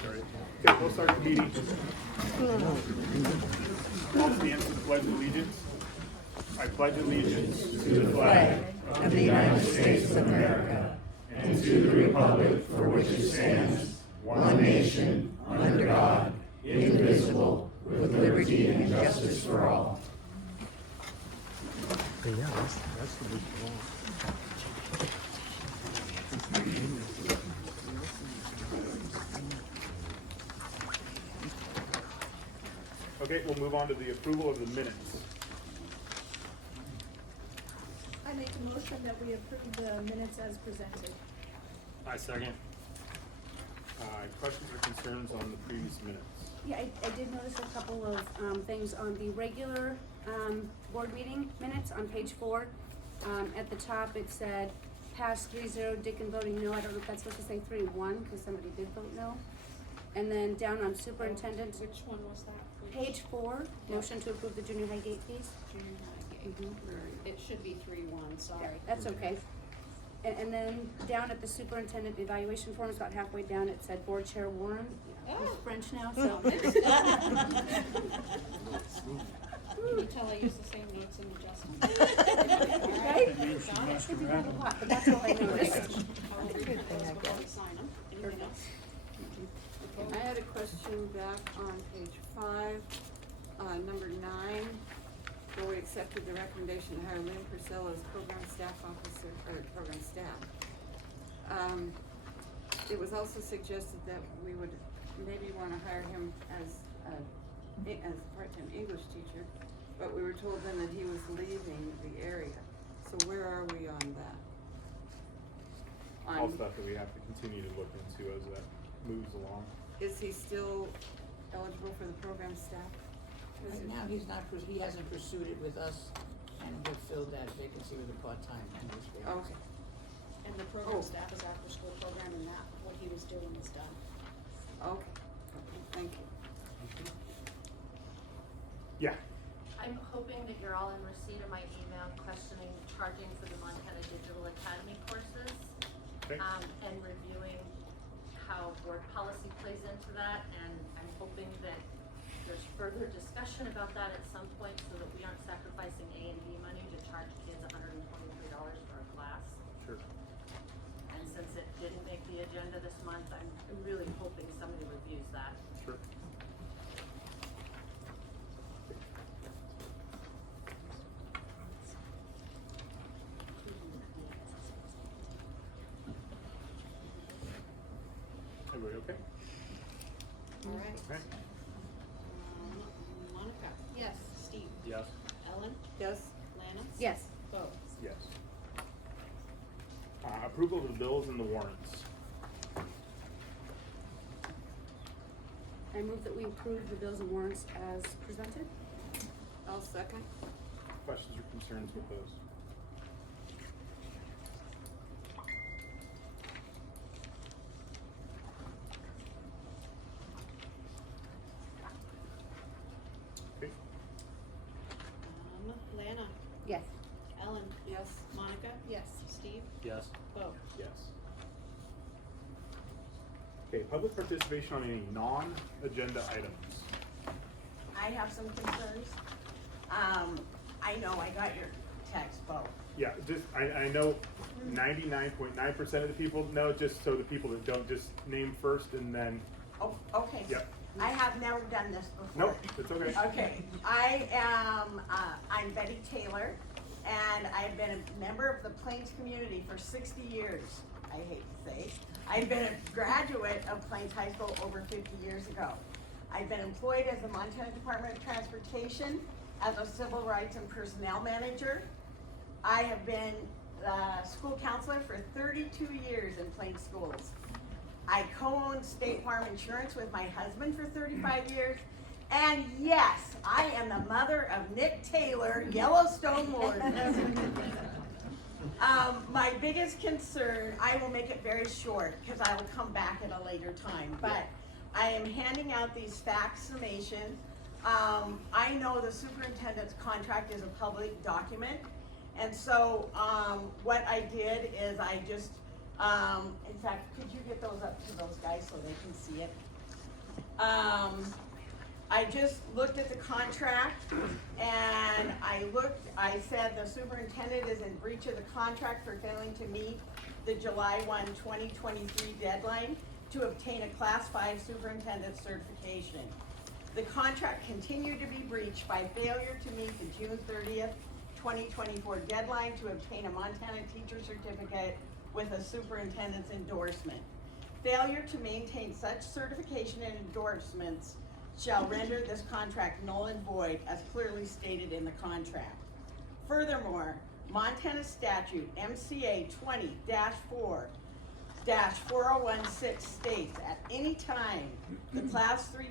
Sorry. Okay, we'll start the meeting. All stand for the Pledge of Allegiance. I pledge allegiance to the flag of the United States of America and to the republic for which it stands, one nation, under God, indivisible, with liberty and justice for all. Yeah, that's the big one. Okay, we'll move on to the approval of the minutes. I make a motion that we approve the minutes as presented. I second. Questions or concerns on the previous minutes? Yeah, I did notice a couple of things on the regular board meeting minutes on page 4. At the top it said pass 3-0, Dickon voting no. I don't know if that's supposed to say 3-1 because somebody did vote no. And then down on superintendent, Which one was that? page 4, motion to approve the junior high gate fees. Junior high gate. It should be 3-1, sorry. Yeah, that's okay. And then down at the superintendent evaluation form, it's about halfway down, it said board chair Warren. He's French now, so. Can you tell I use the same notes in adjustment? Right? Got it? But that's all I noticed. I will read those before we sign them. Anything else? I had a question back on page 5, number 9, where we accepted the recommendation to hire Lynn Purcell as program staff officer, or program staff. It was also suggested that we would maybe want to hire him as a part-time English teacher, but we were told then that he was leaving the area. So where are we on that? All stuff that we have to continue to look into as that moves along. Is he still eligible for the program staff? Right now, he hasn't pursued it with us, and we've filled that vacancy with a part-time English vacancy. Okay. And the program staff is after school program, and that, what he was doing is done. Okay, thank you. Yeah. I'm hoping that you're all in receipt of my email questioning charging for the Montana Digital Academy courses. Okay. And reviewing how board policy plays into that, and I'm hoping that there's further discussion about that at some point so that we aren't sacrificing A&D money to charge kids $123 for a class. Sure. And since it didn't make the agenda this month, I'm really hoping somebody reviews that. Sure. Everybody okay? All right. Okay. Monica? Yes. Steve? Yes. Ellen? Yes? Lana? Yes. Bo? Yes. Approval of the bills and the warrants. I move that we approve the bills and warrants as presented. I'll second. Questions or concerns with those? Okay. Lana? Yes. Ellen? Yes? Monica? Yes. Steve? Yes. Bo? Yes. Okay, public participation on any non-agenda items. I have some concerns. I know I got your text, Bo. Yeah, just, I know 99.9% of the people know, just so the people that don't, just name first and then, Oh, okay. yeah. I have never done this before. Nope, it's okay. Okay, I am, I'm Betty Taylor, and I've been a member of the Plains community for 60 years, I hate to say. I've been a graduate of Plains High School over 50 years ago. I've been employed as the Montana Department of Transportation as a Civil Rights and Personnel Manager. I have been school counselor for 32 years in Plains schools. I co-own State Farm Insurance with my husband for 35 years. And yes, I am the mother of Nick Taylor, Yellowstone Warden. My biggest concern, I will make it very short because I will come back at a later time, but I am handing out these fact summations. I know the superintendent's contract is a public document, and so what I did is I just In fact, could you get those up to those guys so they can see it? I just looked at the contract and I said the superintendent is in breach of the contract for failing to meet the July 1, 2023 deadline to obtain a Class 5 superintendent certification. The contract continued to be breached by failure to meet the June 30th, 2024 deadline to obtain a Montana teacher certificate with a superintendent's endorsement. Failure to maintain such certification and endorsements shall render this contract null and void as clearly stated in the contract. Furthermore, Montana statute MCA 20-4-4016 states at any time the Class 3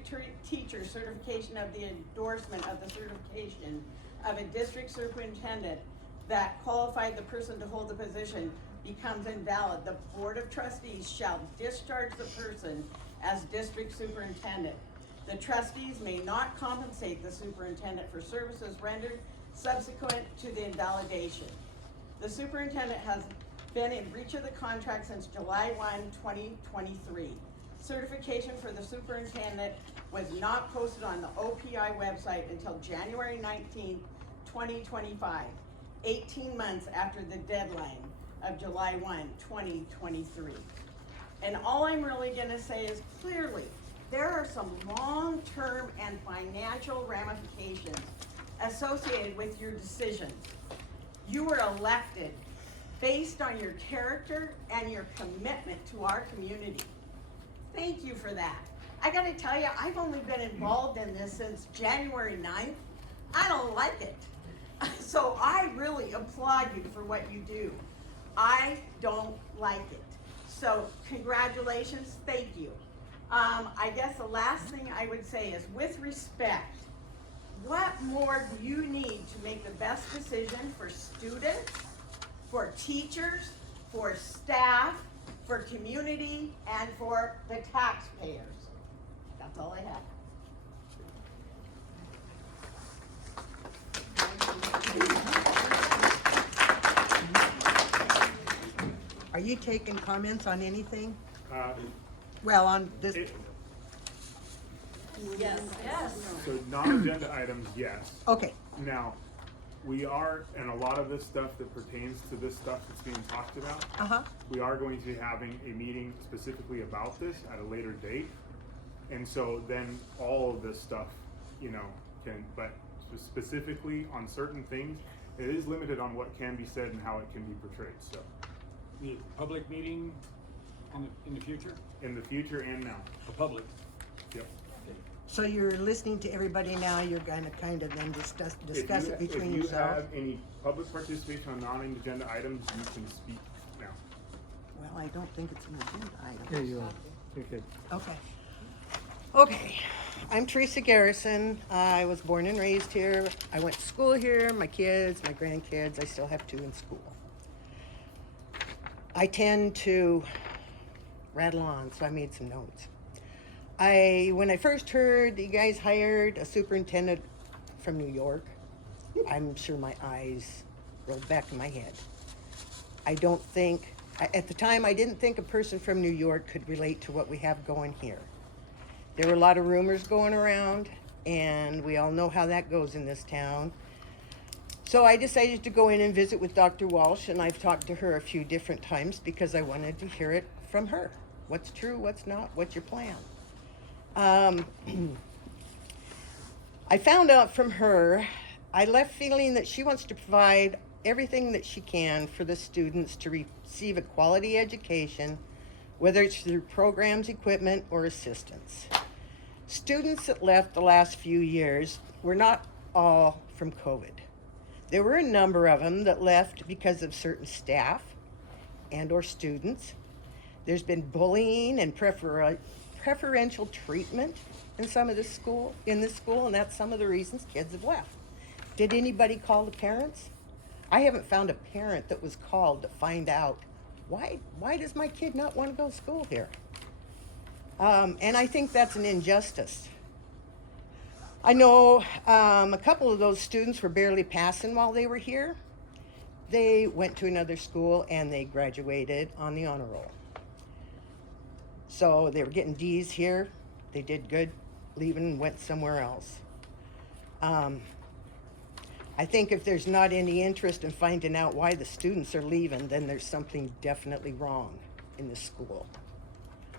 teacher certification of the endorsement of the certification of a district superintendent that qualified the person to hold the position becomes invalid, the Board of Trustees shall discharge the person as district superintendent. The trustees may not compensate the superintendent for services rendered subsequent to the invalidation. The superintendent has been in breach of the contract since July 1, 2023. Certification for the superintendent was not posted on the OPI website until January 19, 2025, 18 months after the deadline of July 1, 2023. And all I'm really gonna say is clearly, there are some long-term and financial ramifications associated with your decision. You were elected based on your character and your commitment to our community. Thank you for that. I gotta tell you, I've only been involved in this since January 9th. I don't like it. So I really applaud you for what you do. I don't like it. So congratulations, thank you. I guess the last thing I would say is, with respect, what more do you need to make the best decision for students, for teachers, for staff, for community, and for the taxpayers? That's all I have. Are you taking comments on anything? Uh, Well, on this, it- Yes. So non-agenda items, yes. okay, Now, we are, and a lot of this stuff that pertains to this stuff that's being talked about, uh-huh, we are going to be having a meeting specifically about this at a later date. And so then all of this stuff, but specifically on certain things, it is limited on what can be said and how it can be portrayed, so. The public meeting in the future? In the future and now, A public. yep. so you're listening to everybody now, you're gonna kind of then discuss it between If you yourselves? have any public participation on non-agenda items, you can speak now. Well, I don't think it's an agenda item. There you are. You're good. Okay. Okay, I'm Teresa Garrison. I was born and raised here. I went to school here, my kids, my grandkids, I still have 2 in school. I tend to rattle on, so I made some notes. When I first heard that you guys hired a superintendent from New York, I'm sure my eyes rolled back in my head. At the time, I didn't think a person from New York could relate to what we have going here. There were a lot of rumors going around, and we all know how that goes in this town. So I decided to go in and visit with Dr. Walsh, and I've talked to her a few different times because I wanted to hear it from her. What's true, what's not, what's your plan? I found out from her, I left feeling that she wants to provide everything that she can for the students to receive a quality education, whether it's through programs, equipment, or assistance. Students that left the last few years were not all from COVID. There were a number of them that left because of certain staff and or students. There's been bullying and preferential treatment in this school, and that's some of the reasons kids have left. Did anybody call the parents? I haven't found a parent that was called to find out why does my kid not want to go to school here? And I think that's an injustice. I know a couple of those students were barely passing while they were here. they went to another school and they graduated on the honor roll. So they were getting D's here. They did good, leaving and went somewhere else. I think if there's not any interest in finding out why the students are leaving, then there's something definitely wrong in the school.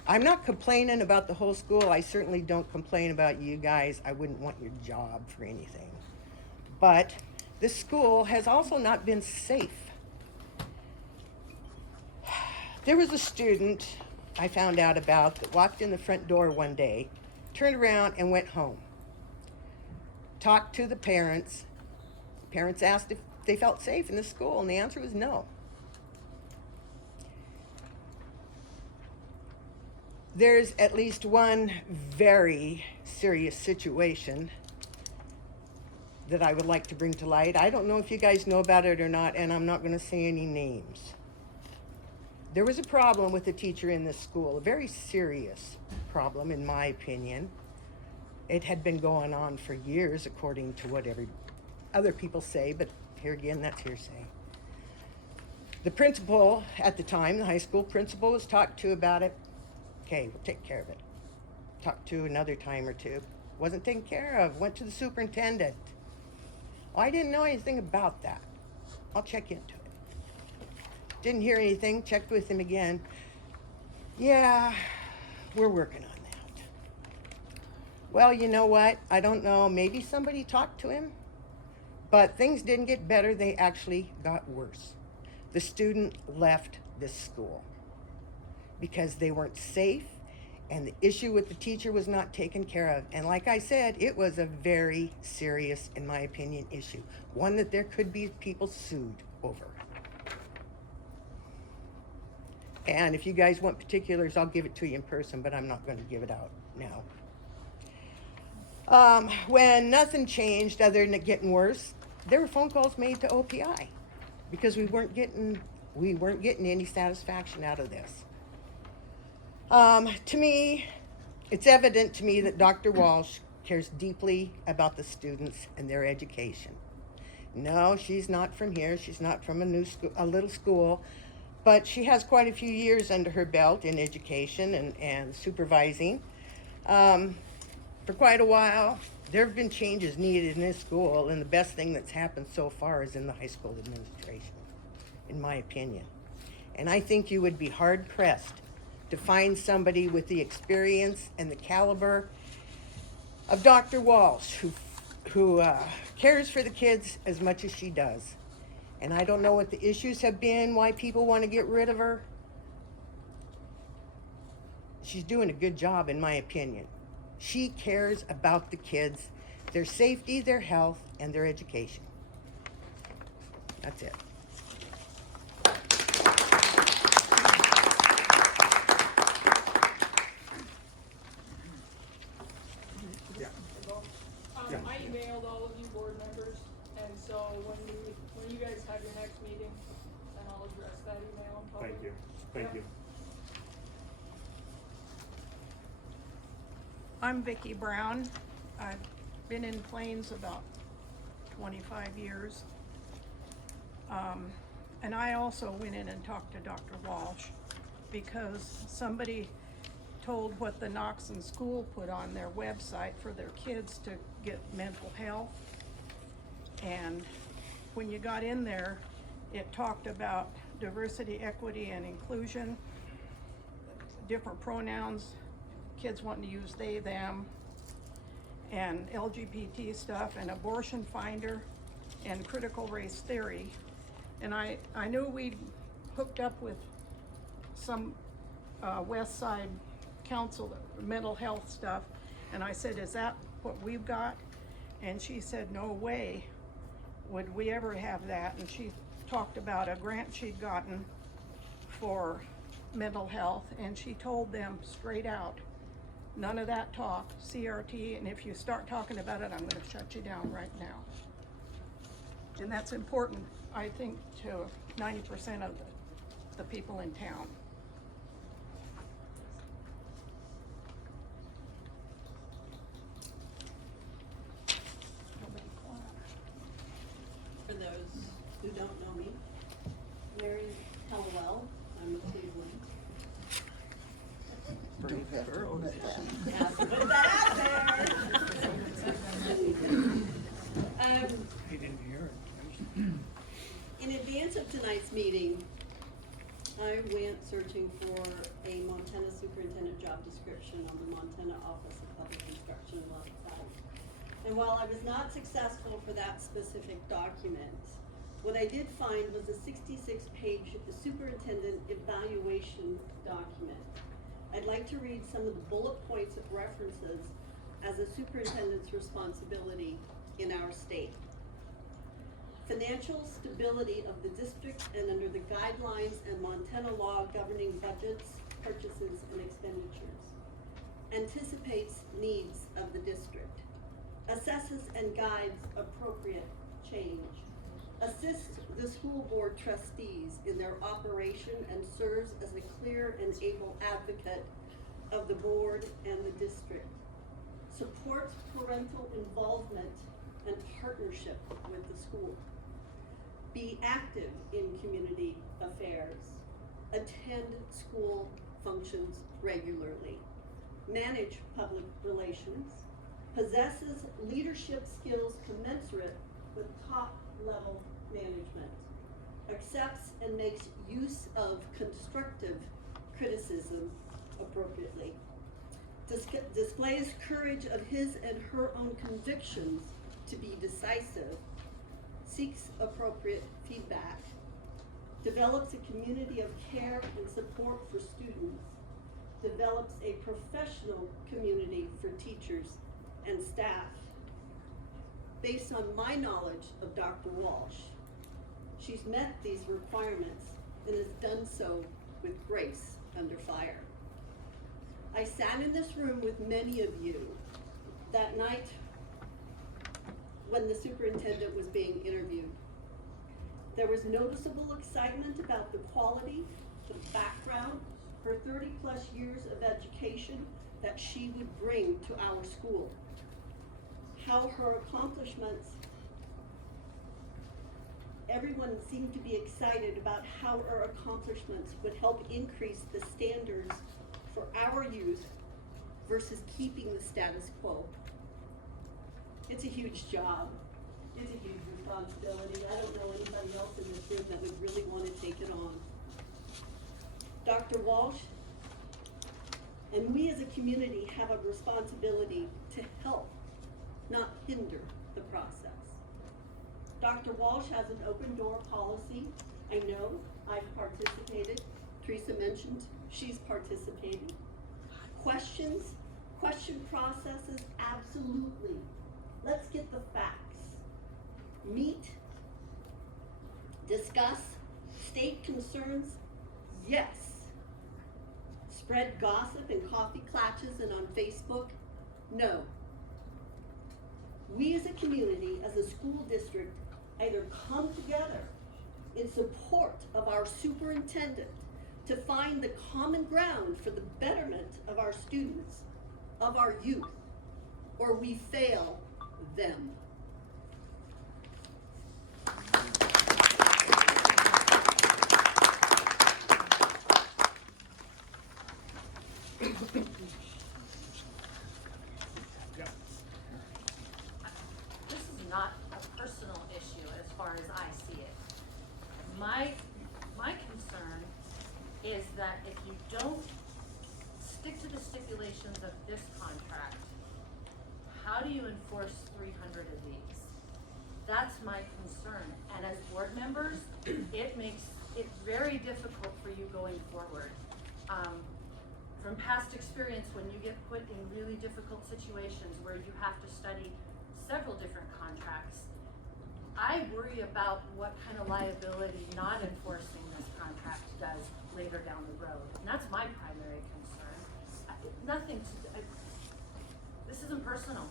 I'm not complaining about the whole school. I certainly don't complain about you guys. I wouldn't want your job for anything. But this school has also not been safe. There was a student I found out about that walked in the front door one day, turned around and went home. Talked to the parents. Parents asked if they felt safe in the school, and the answer was no. There's at least one very serious situation that I would like to bring to light. I don't know if you guys know about it or not, and I'm not going to say any names. There was a problem with a teacher in this school, a very serious problem, in my opinion. It had been going on for years, according to what other people say, but here again, that's hearsay. The principal at the time, the high school principal, was talked to about it. Okay, we'll take care of it. Talked to another time or two. Wasn't taken care of. Went to the superintendent. I didn't know anything about that. I'll check into it. Didn't hear anything. Checked with him again. Yeah, we're working on that. Well, you know what? I don't know. Maybe somebody talked to him. But things didn't get better. They actually got worse. The student left this school because they weren't safe, and the issue with the teacher was not taken care of. And like I said, it was a very serious, in my opinion, issue. One that there could be people sued over. And if you guys want particulars, I'll give it to you in person, but I'm not going to give it out now. When nothing changed other than it getting worse, there were phone calls made to OPI because we weren't getting any satisfaction out of this. To me, it's evident to me that Dr. Walsh cares deeply about the students and their education. No, she's not from here. She's not from a little school, but she has quite a few years under her belt in education and supervising. For quite a while, there have been changes needed in this school, and the best thing that's happened so far is in the high school administration, in my opinion. And I think you would be hard-pressed to find somebody with the experience and the caliber of Dr. Walsh who cares for the kids as much as she does. And I don't know what the issues have been, why people want to get rid of her. She's doing a good job, in my opinion. She cares about the kids, their safety, their health, and their education. That's it. I emailed all of you board members, and so when you guys have your next meeting, then I'll address that email in public. Thank you. Thank you. I'm Vicki Brown. I've been in Plains about 25 years. And I also went in and talked to Dr. Walsh because somebody told what the Knoxon School put on their website for their kids to get mental health. And when you got in there, it talked about diversity, equity, and inclusion, different pronouns, kids wanting to use they, them, and LGBT stuff, and abortion finder, and critical race theory. And I knew we'd hooked up with some West Side Council mental health stuff, and I said, is that what we've got? And she said, no way would we ever have that. And she talked about a grant she'd gotten for mental health, and she told them straight out, none of that talk, CRT, and if you start talking about it, I'm going to shut you down right now. And that's important, I think, to 90% of the people in town. For those who don't know me, it then. Have to put that out there. He didn't hear it. In advance of tonight's meeting, I went searching for a Montana superintendent job description on the Montana Office of Public Instruction website. And while I was not successful for that specific document, what I did find was a 66-page superintendent evaluation document. I'd like to read some of the bullet points it references as a superintendent's responsibility in our state. Financial stability of the district and under the guidelines and Montana law governing budgets, purchases, and expenditures. Anticipates needs of the district. Assesses and guides appropriate change. Assists the school board trustees in their operation and serves as a clear and able advocate of the board and the district. Supports parental involvement and partnership with the school. Be active in community affairs. Attend school functions regularly. Manage public relations. Possesses leadership skills commensurate with top-level management. Accepts and makes use of constructive criticism appropriately. Displays courage of his and her own convictions to be decisive. Seeks appropriate feedback. Develops a community of care and support for students. Develops a professional community for teachers and staff. Based on my knowledge of Dr. Walsh, she's met these requirements and has done so with grace under fire. I sat in this room with many of you that night when the superintendent was being interviewed. There was noticeable excitement about the quality, the background, her 30+ years of education that she would bring to our school. How her accomplishments, everyone seemed to be excited about how her accomplishments would help increase the standards for our youth versus keeping the status quo. It's a huge job. It's a huge responsibility. I don't know anybody else in this room that would really want to take it on. Dr. Walsh, and we as a community have a responsibility to help, not hinder the process. Dr. Walsh has an open door policy. I know, I've participated. Teresa mentioned she's participated. Question processes, absolutely. Let's get the facts. Meet, discuss, state concerns, yes. Spread gossip in coffee clutches and on Facebook, no. We as a community, as a school district, either come together in support of our superintendent to find the common ground for the betterment of our students, of our youth, or we fail them. This is not a personal issue as far as I see it. My concern is that if you don't stick to the stipulations of this contract, how do you enforce 300 of these? That's my concern. And as board members, it makes it very difficult for you going forward. From past experience, when you get put in really difficult situations where you have to study several different contracts, I worry about what kind of liability not enforcing this contract does later down the road. And that's my primary concern. This isn't personal.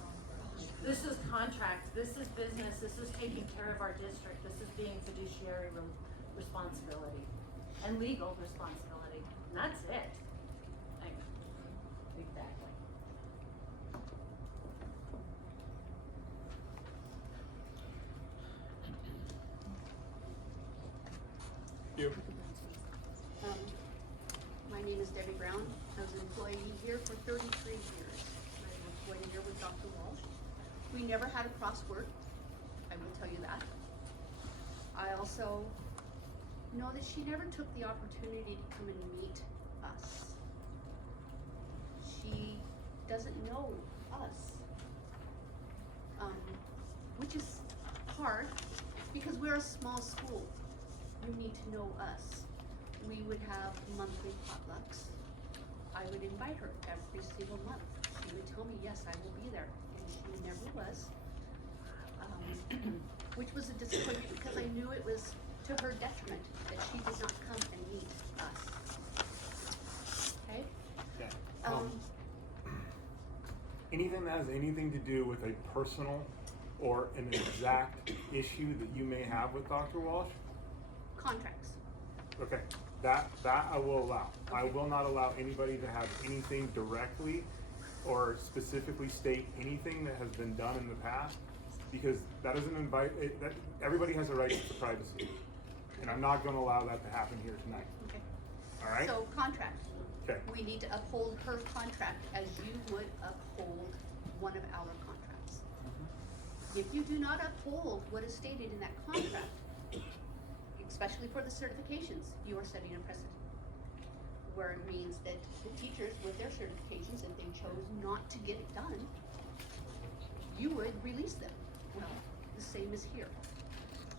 This is contract, this is business, this is taking care of our district, this is being fiduciary responsibility and legal responsibility, and that's it. Exactly. You. My name is Debbie Brown. I was an employee here for 33 We never had a crossword, I will tell you that. I also know that she never took the opportunity to come and meet us. She doesn't know us, which is hard because we're a small school. You need to know us. We would have monthly potlucks. I would invite her every single month. She would tell me, yes, I will be there, and she never was. Which was a disappointment because I knew it was to her detriment that she did not come and meet us. Okay? Yeah. Anything that has anything to do with a personal or an exact issue that you may have with Dr. Walsh, Contracts. okay, that I will allow. I Okay. will not allow anybody to have anything directly or specifically state anything that has been done in the past, because that doesn't invite, that everybody has a right to privacy. And I'm not gonna allow that to happen here tonight, Okay. all right? So contract. Okay. We need to uphold her contract as you would uphold one of our contracts. If you do not uphold what is stated in that contract, especially for the certifications, you are setting a precedent. Where it means that the teachers with their certifications, if they chose not to get it done, you would release them. Well, the same is here.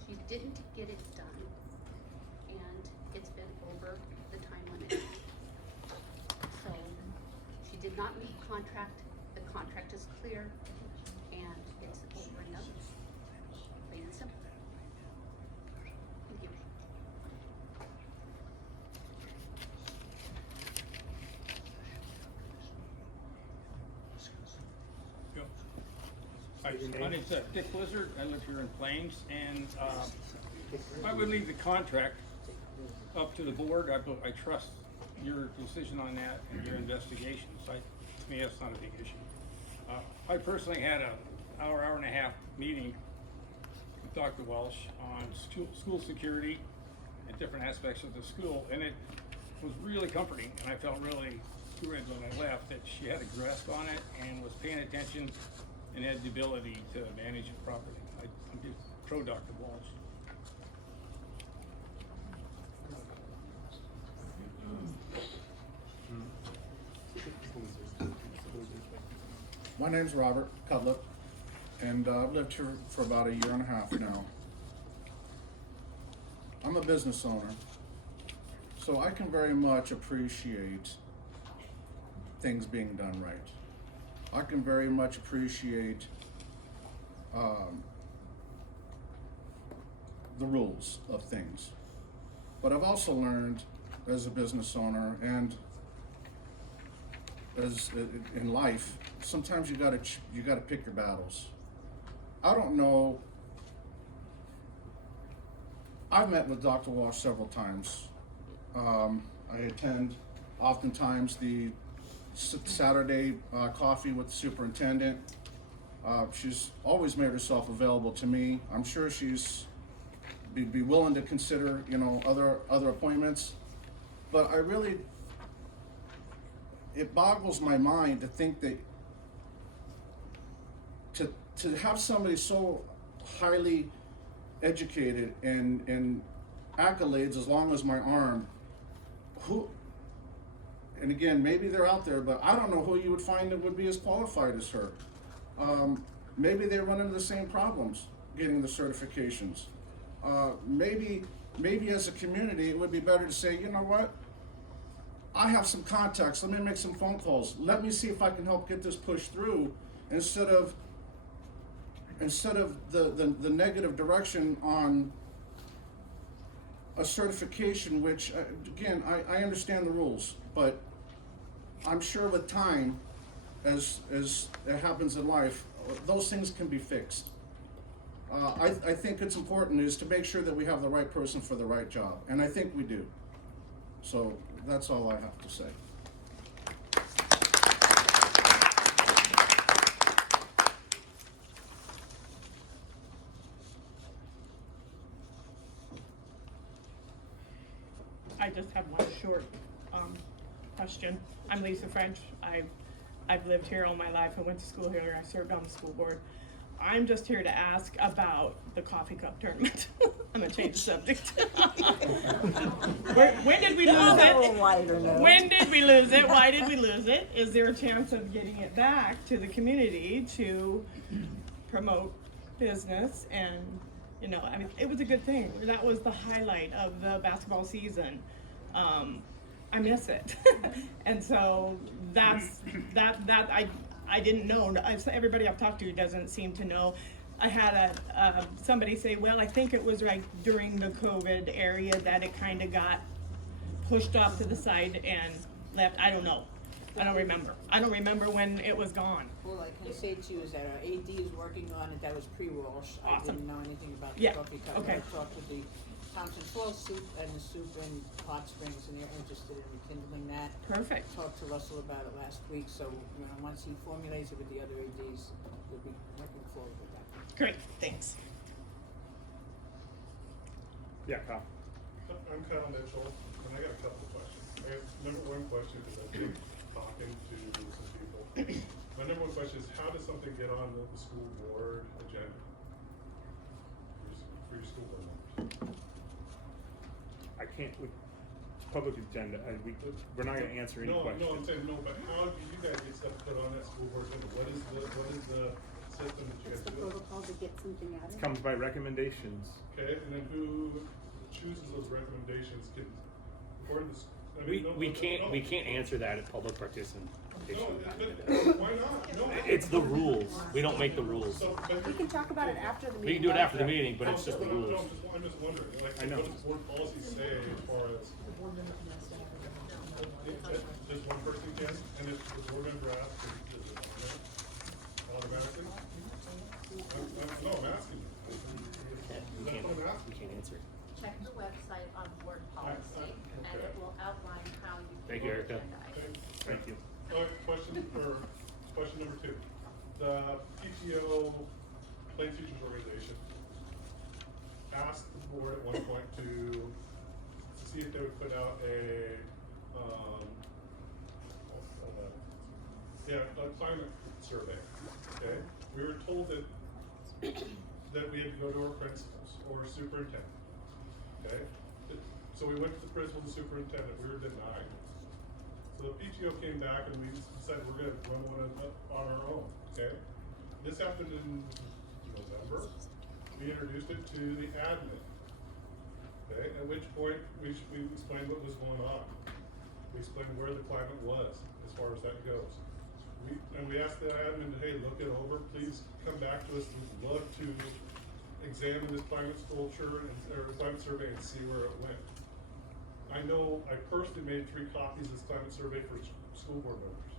She didn't get it done, and it's been over the time limit. So, she did not meet contract, the contract is clear, and it's over and done. Plain and simple. Thank you. Hi, My name's Dick Blizzard. I live here in Plains, and I would leave the contract up to the board. I trust your decision on that and your investigations. To me, that's not a big issue. I personally had an hour and a half meeting with Dr. Welsh on school security and different aspects of the school, and it was really comforting, and I felt really thrilled when I left that she had a grasp on it and was paying attention and had the ability to manage it properly. I'm just pro Dr. Walsh. My name's Robert Cudlip, and I've lived here for about a year and a half now. I'm a business owner, so I can very much appreciate things being done right. I can very much appreciate the rules of things. But I've also learned as a business owner and as in life, sometimes you gotta pick your battles. I don't know. I've met with Dr. Walsh several times. I attend oftentimes the Saturday coffee with the superintendent. She's always made herself available to me. I'm sure she's be willing to consider, other appointments. But it boggles my mind to think that to have somebody so highly educated and accolades as long as my arm, and again, maybe they're out there, but I don't know who you would find that would be as qualified as her. Maybe they run into the same problems getting the certifications. Maybe as a community, it would be better to say, you know what? I have some contacts. Let me make some phone calls. Let me see if I can help get this pushed through, instead of the negative direction on a certification, which again, I understand the rules, but I'm sure with time, as it happens in life, those things can be fixed. I think it's important is to make sure that we have the right person for the right job, and I think we do. So that's all I have to say. I just have one short question. I'm Lisa French. I've lived here all my life. I went to school here. I served on the school board. I'm just here to ask about the coffee cup tournament. I'm gonna change the subject. When did we lose it? When did we lose it? Why did we lose it? Is there a chance of getting it back to the community to promote business? And, you know, I mean, it was a good thing. That was the highlight of the basketball season. I miss it. And so that's, I didn't know. Everybody I've talked to doesn't seem to know. I had somebody say, well, I think it was right during the COVID area that it kind of got pushed off to the side and left. I don't know. I don't remember. I don't remember when it was gone. All I can say to you is that our AD is working on it. That was pre-Walsh. I Awesome. didn't know anything about the Yeah, coffee cup. okay. I talked with the Thompson Falls soup and the soup in Hot Springs, and they're interested in rekindling that. Perfect. Talked to Russell about it last week, so you know, once he formulates it with the other ADs, we'll be looking forward to that. Great, thanks. Yeah, Kyle. I'm Kyle Mitchell, and I got a couple of questions. I have number one question is I've been talking to some people. My number one question is how does something get on the school board agenda for your school board members? I can't, with public agenda, we're not gonna answer any questions. No, I'm saying no, but how do you guys get stuff put on that school board agenda? What is the system that you guys What's the do? protocol to get something out of It it? comes by recommendations. Okay, and then who chooses those recommendations? According to, We can't answer that at public participation. why not? No. It's the rules. We don't make the rules. So, but We can talk about it after the meeting. We can do it after the meeting, but it's just the I'm rules. I'm just wondering, like, I know. what does board policy say as far as? Just one person can, and if the board member asks, does it automatically? No, I'm asking you. That's what I'm asking. We can't answer. Check the website on board policy, and okay. it will outline how you Thank can you, vote Erica. agenda items. Thank you. Question number two. The PTO, Plains Futures Organization, asked the board at one point to see if they would put out a climate survey, okay? We were told that we had to go to our principals or superintendent, okay? So we went to the principal and superintendent, we were denied. So the PTO came back and we decided we're gonna run one on our own, okay? This happened in November. We introduced it to the admin, okay? At which point we explained what was going on. We explained where the climate was as far as that goes. We asked the admin to, hey, look it over, please come back to us, we'd love to examine this climate culture or climate survey and see where it went. I know I personally made 3 copies of this climate survey for school board members.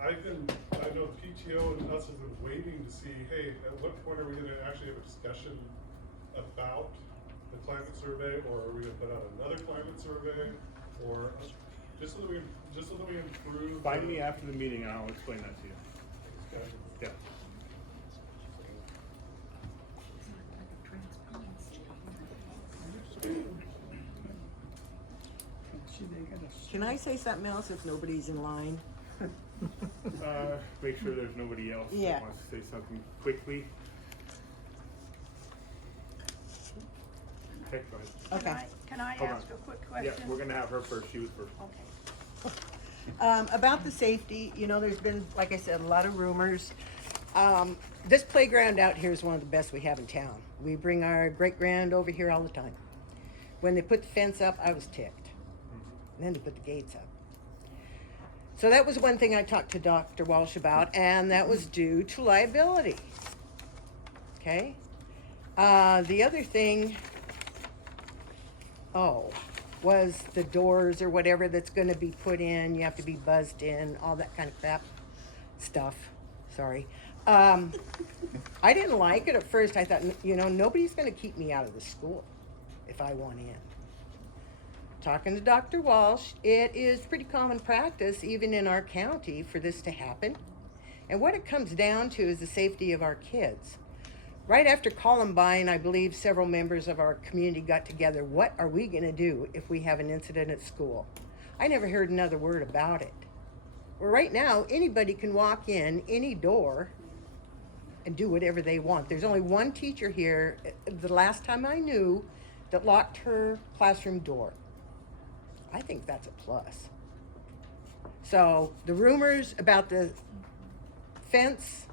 I know PTO and us have been waiting to see, hey, at what point are we gonna actually have a discussion about the climate survey, or are we gonna put out another climate survey, or just so that we improve. Find me after the meeting and I'll explain that to you. Okay. Yeah. Can I say something else if nobody's in line? Make sure there's nobody else Yeah. that wants to say something quickly. Okay, go ahead. Okay. Can I Hold ask on. a quick Yeah, question? we're gonna have her first, she was first. Okay. About the safety, you know, there's been, like I said, a lot of rumors. This playground out here is one of the best we have in town. We bring our great grand over here all the time. When they put the fence up, I was ticked. And then they put the gates up. So that was one thing I talked to Dr. Walsh about, and that was due to liability. Okay? The other thing, was the doors or whatever that's gonna be put in, you have to be buzzed in, all that kind of crap stuff, sorry. I didn't like it at first. I thought, you know, nobody's gonna keep me out of the school if I want in. Talking to Dr. Walsh, it is pretty common practice, even in our county, for this to happen. And what it comes down to is the safety of our kids. Right after Columbine, I believe several members of our community got together. What are we gonna do if we have an incident at school? I never heard another word about it. Well, right now, anybody can walk in any door and do whatever they want. There's only one teacher here, the last time I knew, that locked her classroom door. I think that's a plus. So the rumors about the fence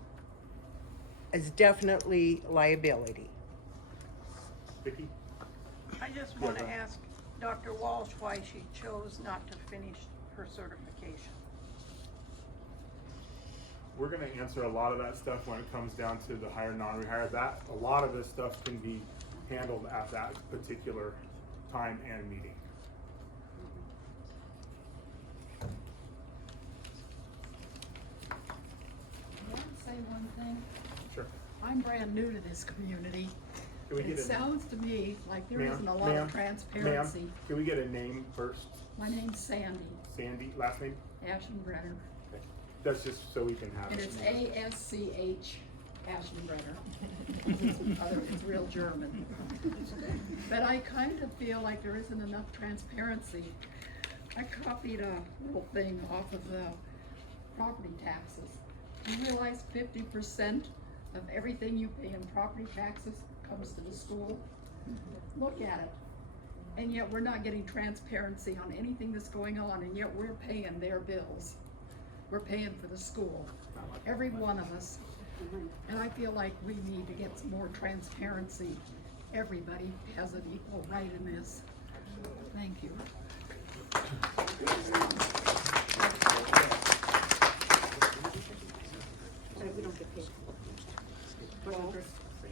is definitely liability. Vicki? I just Yeah, want to go ahead. ask Dr. Walsh why she chose not to finish her certification. We're gonna answer a lot of that stuff when it comes down to the hire, non-rehire. That, a lot of this stuff can be handled at that particular time and meeting. Can I say one thing? Sure. I'm brand new to this community. Can we get It a- sounds to me like there Ma'am, isn't a lot ma'am, of transparency. Ma'am, can we get a name first? My name's Sandy Sandy, last name? Aschenbrenner, Okay. That's just so we can have and it. it's ASCH Aschenbrenner. It's real German. But I kind of feel like there isn't enough transparency. I copied a little thing off of the property taxes. Do you realize 50% of everything you pay in property taxes comes to the school? Look at it. And yet we're not getting transparency on anything that's going on, and yet we're paying their bills. We're paying for the school, every one of us. And I feel like we need to get some more transparency. Everybody has an equal right in this. Thank you. We don't get paid. Well,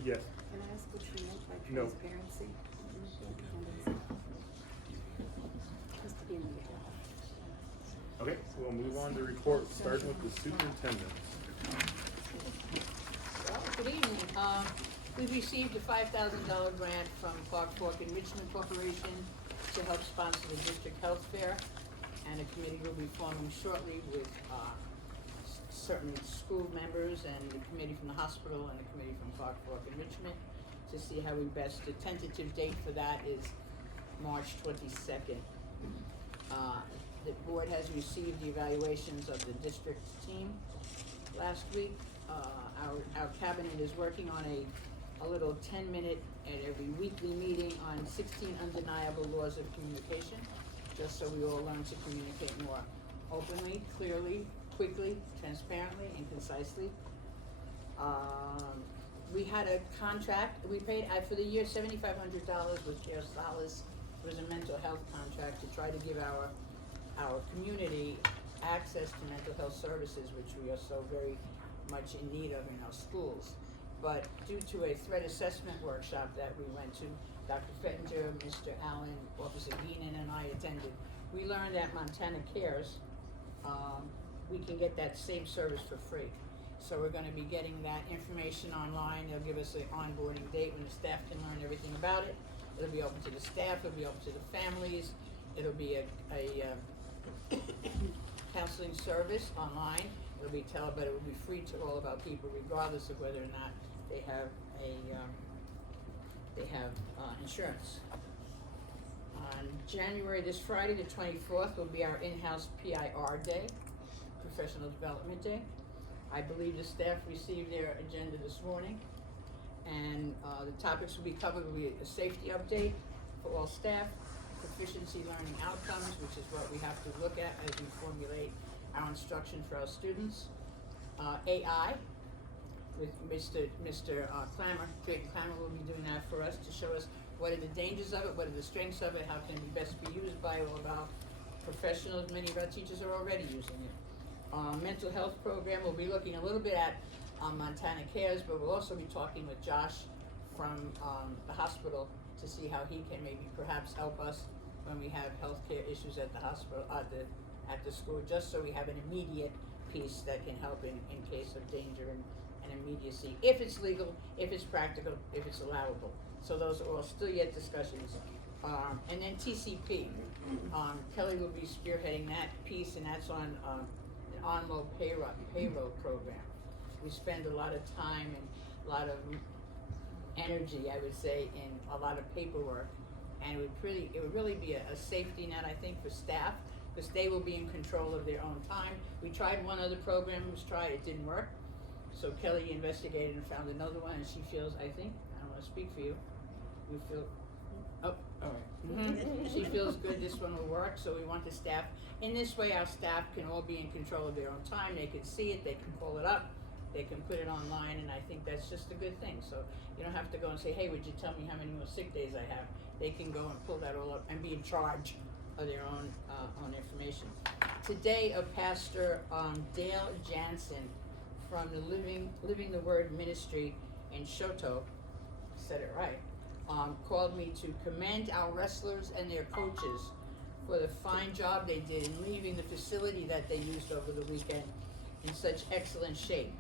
Yes. Can I ask what you meant by No. transparency? just to be in the middle. Okay, so we'll move on to reports, starting with the superintendent. Well, good evening. We received a $5,000 grant from Park Fork Enrichment Corporation to help sponsor the district health fair, and a committee will be forming shortly with certain school members and the committee from the hospital and the committee from Park Fork Enrichment to see how we best. The tentative date for that is March 22nd. The board has received the evaluations of the district team last week. Our cabinet is working on a little 10-minute at every weekly meeting on 16 undeniable laws of communication, just so we all learn to communicate more openly, clearly, quickly, transparently, and concisely. We had a contract, we paid for the year $7,500 with Care Solace. It was a mental health contract to try to give our community access to mental health services, which we are so very much in need of in our schools. But due to a threat assessment workshop that we went to, Dr. Fettinger, Mr. Allen, Officer Geenan, and I attended, we learned at Montana Cares, we can get that same service for free. So we're gonna be getting that information online. They'll give us an onboarding date when the staff can learn everything about it. It'll be open to the staff, it'll be open to the families, it'll be a counseling service online. It'll be but it will be free to all of our people, regardless of whether or not they have insurance. On January, this Friday, the 24th, will be our in-house PIR day, Professional Development Day. I believe the staff received their agenda this morning, and the topics will be covered will be a safety update for all staff, proficiency learning outcomes, which is what we have to look at as we formulate our instruction for our students. AI, with Mr. Clammer, Jake Clammer will be doing that for us to show us what are the dangers of it, what are the strengths of it, how can it best be used by all of our professionals. Many of our teachers are already using it. Mental health program, we'll be looking a little bit at Montana Cares, but we'll also be talking with Josh from the hospital to see how he can maybe perhaps help us when we have healthcare issues at the hospital, at the school, just so we have an immediate piece that can help in case of danger and immediacy, if it's legal, if it's practical, if it's allowable. So those are all still yet discussions. And then TCP, Kelly will be spearheading that piece, and that's on an on-load payroll program. We spend a lot of time and a lot of energy, I would say, in a lot of paperwork, and it would really be a safety net, I think, for staff, because they will be in control of their own time. We tried one other program, it didn't work, So Kelly investigated and found another one, and she feels, I think, I don't wanna speak for you, you feel, oh, all right. She feels good, this one will work, so we want the staff, in this way, our staff can all be in control of their own time, they can see it, they can pull it up, they can put it online, and I think that's just a good thing, so you don't have to go and say, hey, would you tell me how many more sick days I have? They can go and pull that all up and be in charge of their own information. Today, a pastor, Dale Jansen, from the Living the Word Ministry in Shoto, said it right, called me to commend our wrestlers and their coaches for the fine job they did in leaving the facility that they used over the weekend in such excellent shape.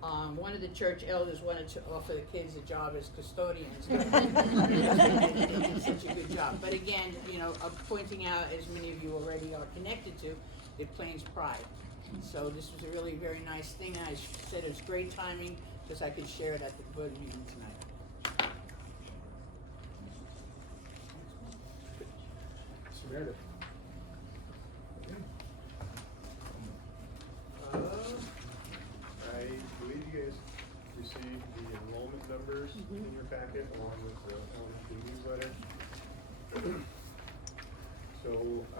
One of the church elders wanted to offer the kids a job as custodians. They did such a good job. But again, you know, pointing out, as many of you already are connected to, the Plains Pride. So this was a really very nice thing. I said it was great timing because I could share it at the board meeting tonight. Meredith. I believe you guys received the enrollment numbers in your packet along with the newsletter. So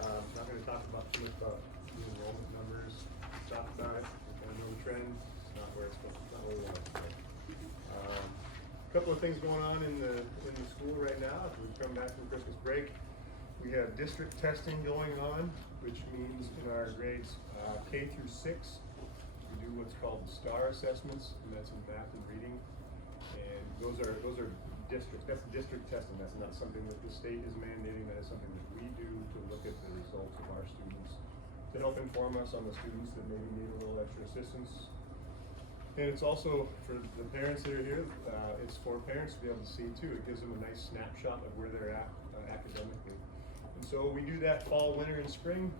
I'm not going to talk about too much about the enrollment numbers. Talk about it. I know the trend. It's not where it's going. It's not where we want it to go. A couple of things going on in the school right now. As we've come back from Christmas break, we have district testing going on, which means in our grades K through 6, we do what's called STAR assessments, and that's in math and reading. And those are district. That's district testing. That's not something that the state is mandating. That is something that we do to look at the results of our students to help inform us on the students that maybe need a little extra assistance. And it's also for the parents that are here. It's for parents to be able to see too. It gives them a nice snapshot of where they're at academically. And so we do that fall, winter, and spring.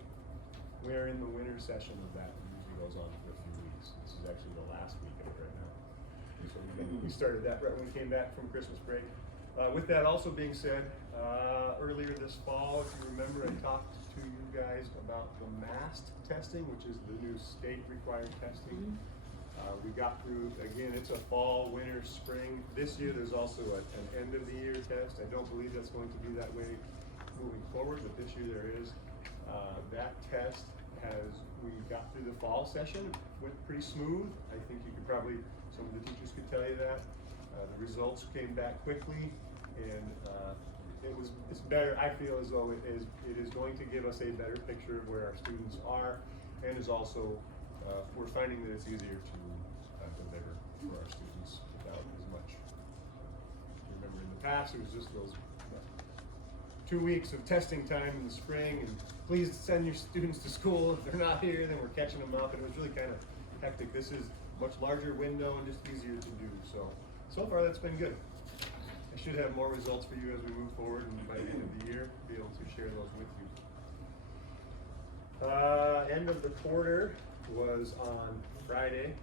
We are in the winter session of that. It usually goes on for a few weeks. This is actually the last week of it right now. And so we started that right when we came back from Christmas break. With that also being said, earlier this fall, if you remember, I talked to you guys about the MAST testing, which is the new state required testing. We got through, again, it's a fall, winter, spring. This year there's also an end of the year test. I don't believe that's going to be that way moving forward, but this year there is. That test we got through the fall session, went pretty smooth. I think you could probably, some of the teachers could tell you that. The results came back quickly, and it's better. I feel as though it is going to give us a better picture of where our students are, and is also, we're finding that it's easier to deliver for our students without as much. Remember in the past, it was just those 2 weeks of testing time in the spring, and please send your students to school. If they're not here, then we're catching them up, and it was really kind of hectic. This is much larger window and just easier to do. So far that's been good. I should have more results for you as we move forward, and by the end of the year, be able to share those with you. End of the quarter was on Friday,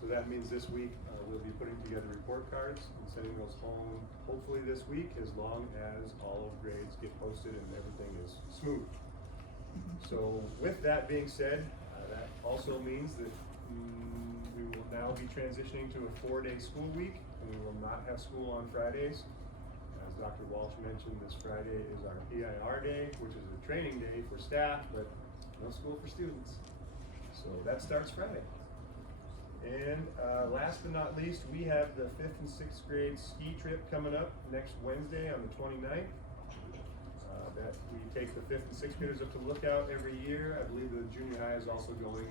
so that means this week we'll be putting together report cards and sending those home hopefully this week, as long as all of grades get posted and everything is smooth. So with that being said, that also means that we will now be transitioning to a 4-day school week, and we will not have school on Fridays. As Dr. Walsh mentioned, this Friday is our PIR day, which is a training day for staff, but no school for students. So that starts Friday. And last but not least, we have the 5th and 6th grade ski trip coming up next Wednesday on the 29th. That we take the 5th and 6th graders up to Lookout every year. I believe the junior high is also going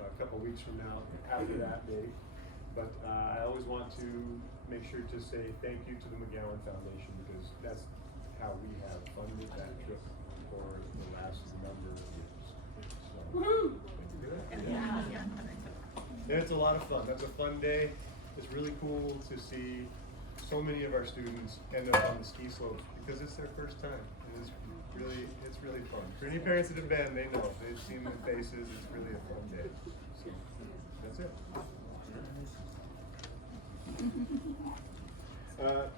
a couple weeks from now after that day. But I always want to make sure to say thank you to the McGowan Foundation, because that's how we have funded that trip for the last number of years. So, yeah. And it's a lot of fun. That's a fun day. It's really cool to see so many of our students end up on the ski slopes because it's their first time. And it's really fun. For any parents that have been, they know. They've seen the faces. It's really a fun day. So that's it.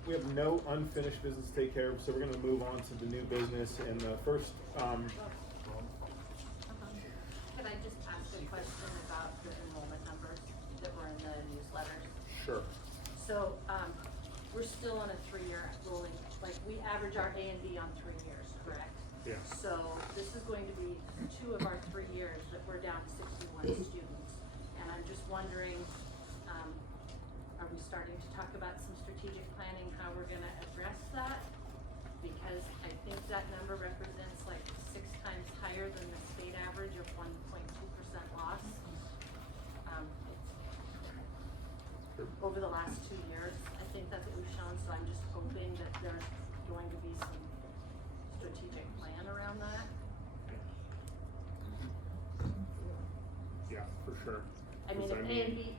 We have no unfinished business to take care of, so we're going to move on to the new business. And the first, Could I just ask a question about the enrollment numbers that were in the newsletter? So, we're still on a 3-year rolling, like, we average our A and B on 3 years, correct? Yeah. So, this is going to be 2 of our 3 years that we're down 61 students. And I'm just wondering, are we starting to talk about some strategic planning, how we're gonna address that? Because I think that number represents like 6 times higher than the state average of 1.2% loss. It's over the last 2 years, I think that's what we've shown, so I'm just hoping that there's going to be some strategic plan around that. Yeah, for sure. I mean, Because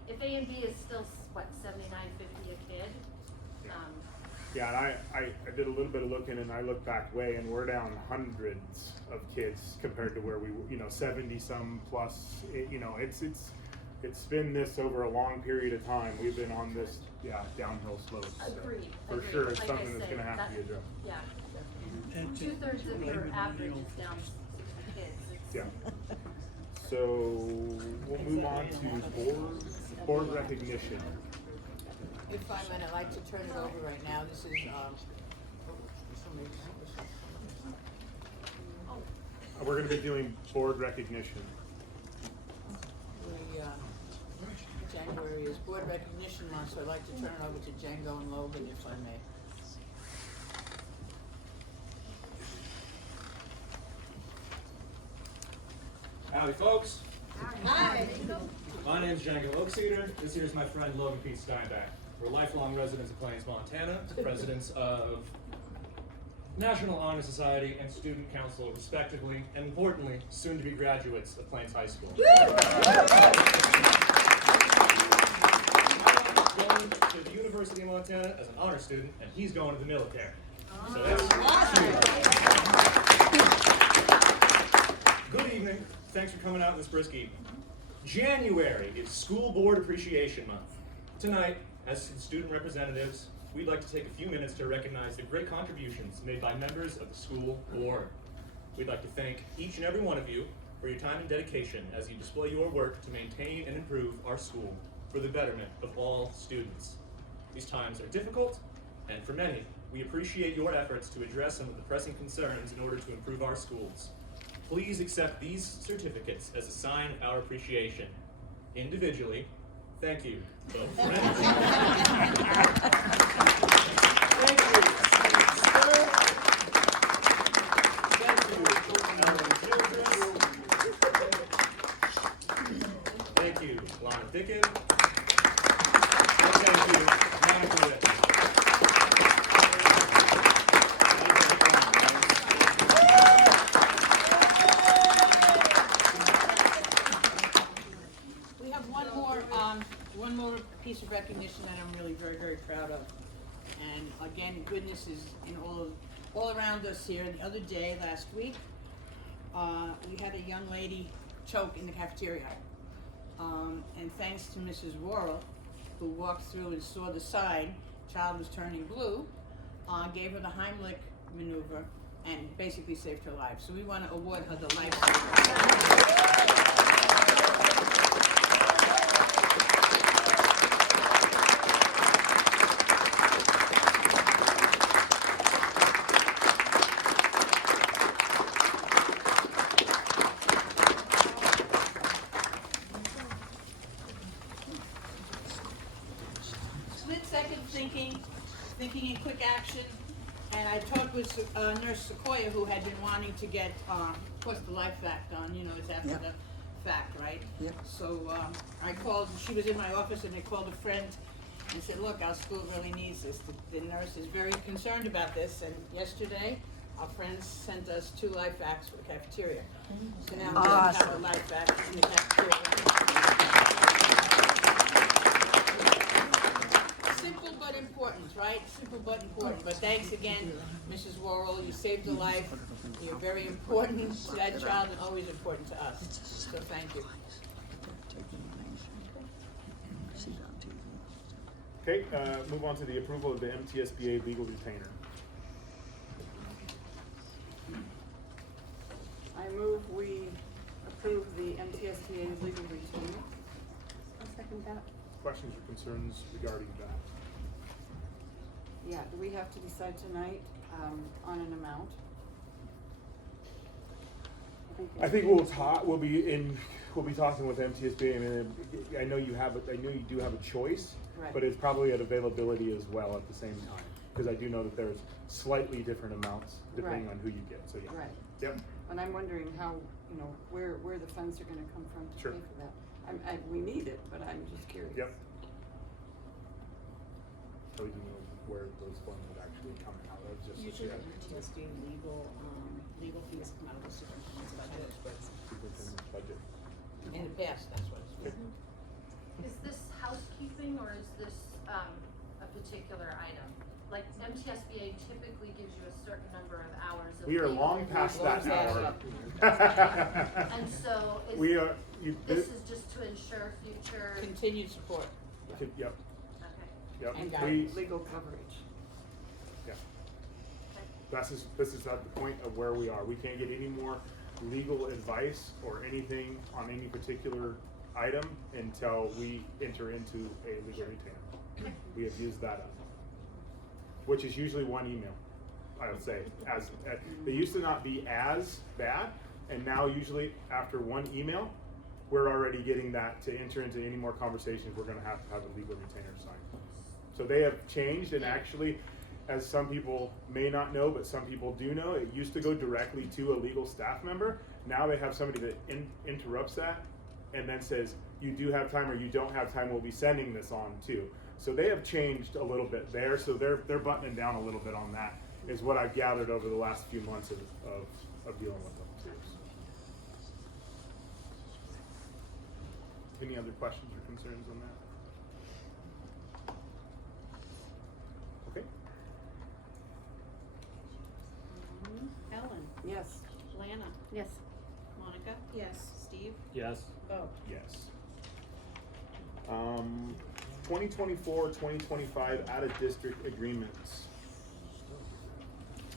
if A and B is still, what, $79.50 a kid? Yeah, and I did a little bit of looking, and I looked back way, and we're down hundreds of kids compared to where we were, 70 some plus. It's been this over a long period of time. We've been on this downhill slope. So Agreed. for sure, it's Like something I that's said, going to have to be addressed. Yeah. 2/3 of your average is down 60 kids. Yeah. So we'll move on to board recognition. If I might, I'd like to turn it over right now. This is, We're going to be doing board recognition. January is board recognition month, so I'd like to turn it over to Django and Logan, if I may. Howdy, folks. Hi. My name's Django Oakseeder. This here's my friend Logan Pete Steinbach. We're lifelong residents of Plains, Montana, presidents of National Honor Society and Student Council, respectively, and importantly, soon-to-be graduates of Plains High School. Going to the University of Montana as an honor student, and he's going to the military. So that's Good evening. Thanks for coming out this brisk evening. January is School Board Appreciation Month. Tonight, as student representatives, we'd like to take a few minutes to recognize the great contributions made by members of the school board. We'd like to thank each and every one of you for your time and dedication as you display your work to maintain and improve our school for the betterment of all students. These times are difficult, and for many, we appreciate your efforts to address some of the pressing concerns in order to improve our schools. Please accept these certificates as a sign of our appreciation. Individually, thank you, both friends. Thank you, sir. Thank you, Ellen Childress. Thank you, Lana Dickon. And thank you, Monica Whitten. We have one more piece of recognition that I'm really very, very proud of. And again, goodness is in all around us here. The other day, last week, we had a young lady choke in the cafeteria. And thanks to Mrs. Worrell, who walked through and saw the sign, child was turning blue, gave her the Heimlich maneuver, and basically saved her life. So we want to award her the Life Saver. Split-second thinking in quick action, and I talked with Nurse Sequoia, who had been wanting to get, of course, the life fact done. It's after the fact, right? Yep. So I called. She was in my office, and I called a friend and said, "Look, our school really needs this. The nurse is very concerned about this." And yesterday, our friends sent us 2 life facts for the cafeteria. So now we have a life fact in the cafeteria. Simple but important, right? Simple but important. But thanks again, Mrs. Worrell. You saved a life. You're very important to that child and always important to us. So thank you. Okay, move on to the approval of the MTSBA legal retainer. I move we approve the MTSBA legal retainer. I'll second that. Questions or concerns regarding that? Yeah, do we have to decide tonight, on an amount? I think we'll we'll be talking with MTSBA, and I know you do have a choice, Right. but it's probably at availability as well at the same time, because I do know that there's slightly different amounts depending Right. on who you get, so yeah. Right. Yep. And I'm wondering how, you know, where the funds are gonna come from to Sure. pay for that. We need it, but I'm just curious. Yep. So we do know where those funds would actually come out of, just. Usually yeah. the MTSD legal fees come out of the superintendent's budget. Superintendent's budget. In the past, that's what it's been. Is this housekeeping or is this, a particular item? Like MTSBA typically gives you a certain number of hours of. We are legal long past that review. hour. And so We are, this is just to ensure future. Continued support. Yep, Okay. yep. And We- guidance. Legal coverage. Yeah. This is at the point of where we are. We can't get any more legal advice or anything on any particular item until we enter into a legal retainer. We have used that up, which is usually one email, I would say. They used to not be as bad, and now usually after one email, we're already getting that to enter into any more conversations. We're going to have a legal retainer signed. So they have changed, and actually, as some people may not know, but some people do know, it used to go directly to a legal staff member. Now they have somebody that interrupts that and then says, you do have time or you don't have time, we'll be sending this on too. So they have changed a little bit there, so they're buttoning down a little bit on that, is what I've gathered over the last few months of dealing with them too. Any other questions or concerns on that? Okay. Ellen, Yes. Lana, Yes. Monica, Yes. Steve, Yes. Bo. Yes. 2024-2025 out-of-district agreements.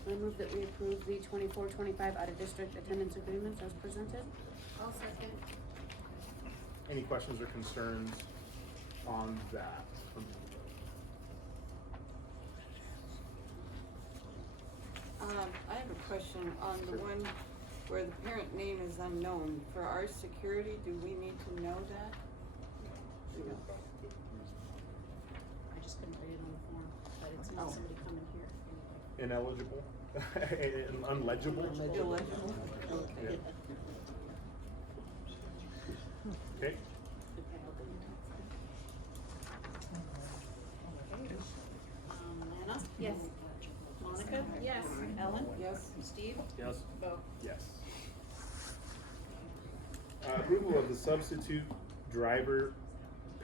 I move that we approve the 24-25 out-of-district attendance agreements as presented. I'll second. Any questions or concerns on that? I have a question on the one where the parent name is unknown. For our security, do we need to know that? No. I just couldn't read it on the form, but it's Oh. not somebody coming here. Ineligible? Unlegible? Illegible? Okay. Okay. Lana? Yes. Monica? Yes. Ellen? Yes. Steve? Yes. Bo. Yes. Approval of the substitute driver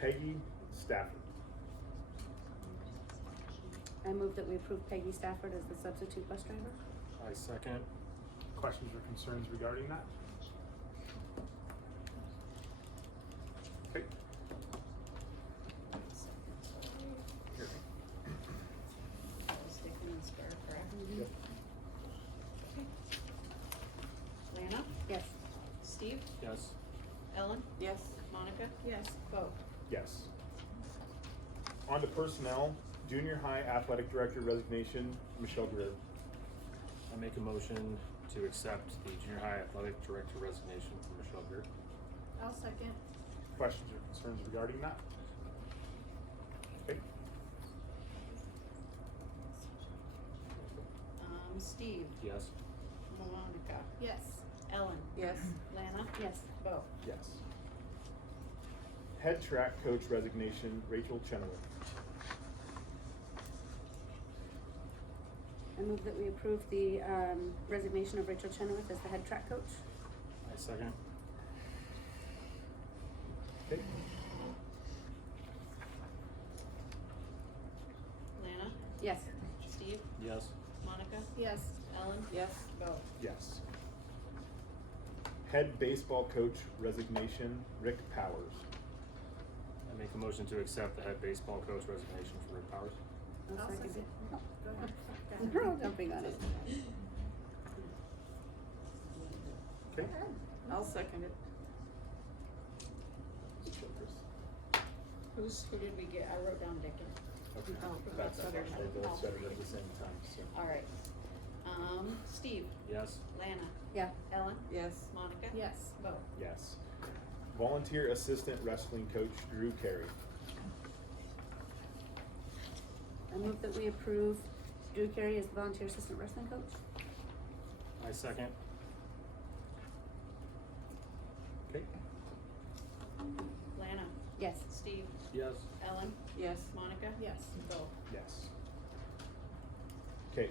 Peggy Stafford. I move that we approve Peggy Stafford as the substitute bus driver. I second. Questions or concerns regarding that? Okay. Here. Stickman and Spur, correct? Yep. Lana? Yes. Steve? Yes. Ellen? Yes. Monica? Yes. Bo. Yes. On to personnel, junior high athletic director resignation, Michelle Greer. I make a motion to accept the junior high athletic director resignation from Michelle Greer. I'll second. Questions or concerns regarding that? Okay. Steve? Yes. Monica? Yes. Ellen? Yes. Lana? Yes. Bo. Yes. Head track coach resignation, Rachel Chenoweth. I move that we approve the resignation of Rachel Chenoweth as the head track coach. I second. Okay. Lana? Yes. Steve? Yes. Monica? Yes. Ellen? Yes. Bo. Yes. Head baseball coach resignation, Rick Powers. I make a motion to accept the head baseball coach resignation for Rick Powers. I'll second it. Go ahead. We're all jumping on it. Okay. I'll second it. Who did we get? I wrote down Dickon. Oh, That's that's They better. both said it at the same time, so. All right. Steve? Yes. Lana? Yeah. Ellen? Yes. Monica? Yes. Bo? Yes. Volunteer assistant wrestling coach Drew Carey. I move that we approve Drew Carey as the volunteer assistant wrestling coach. I second. Okay. Lana? Yes. Steve? Yes. Ellen? Yes. Monica? Yes. Bo? Yes. Okay,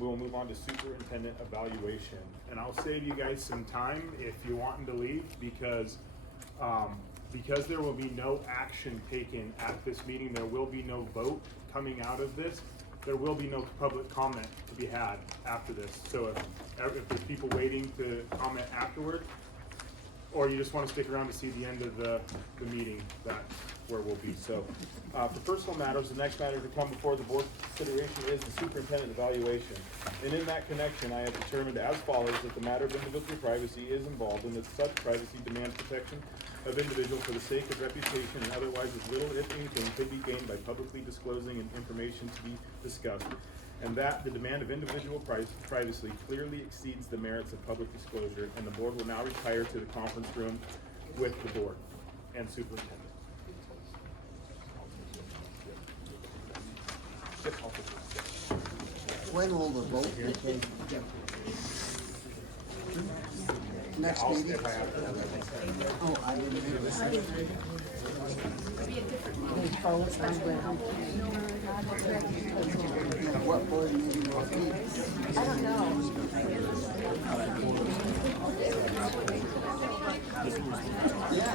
we will move on to superintendent evaluation. And I'll save you guys some time if you're wanting to leave, because there will be no action taken at this meeting, there will be no vote coming out of this, there will be no public comment to be had after this. So if there's people waiting to comment afterward, or you just want to stick around to see the end of the meeting, that's where we'll be. So, for personal matters, the next matter to come before the board consideration is the superintendent evaluation. And in that connection, I have determined as follows that the matter of individual privacy is involved and that such privacy demands protection of individual for the sake of reputation and otherwise as little, if anything, could be gained by publicly disclosing information to be discussed. And that the demand of individual privacy clearly exceeds the merits of public disclosure, and the board will now retire to the conference room with the board and superintendent. When will the vote be taken? Next I'll meeting? if I have to. Oh, I didn't hear that. What board meeting will be? I don't know. Yeah.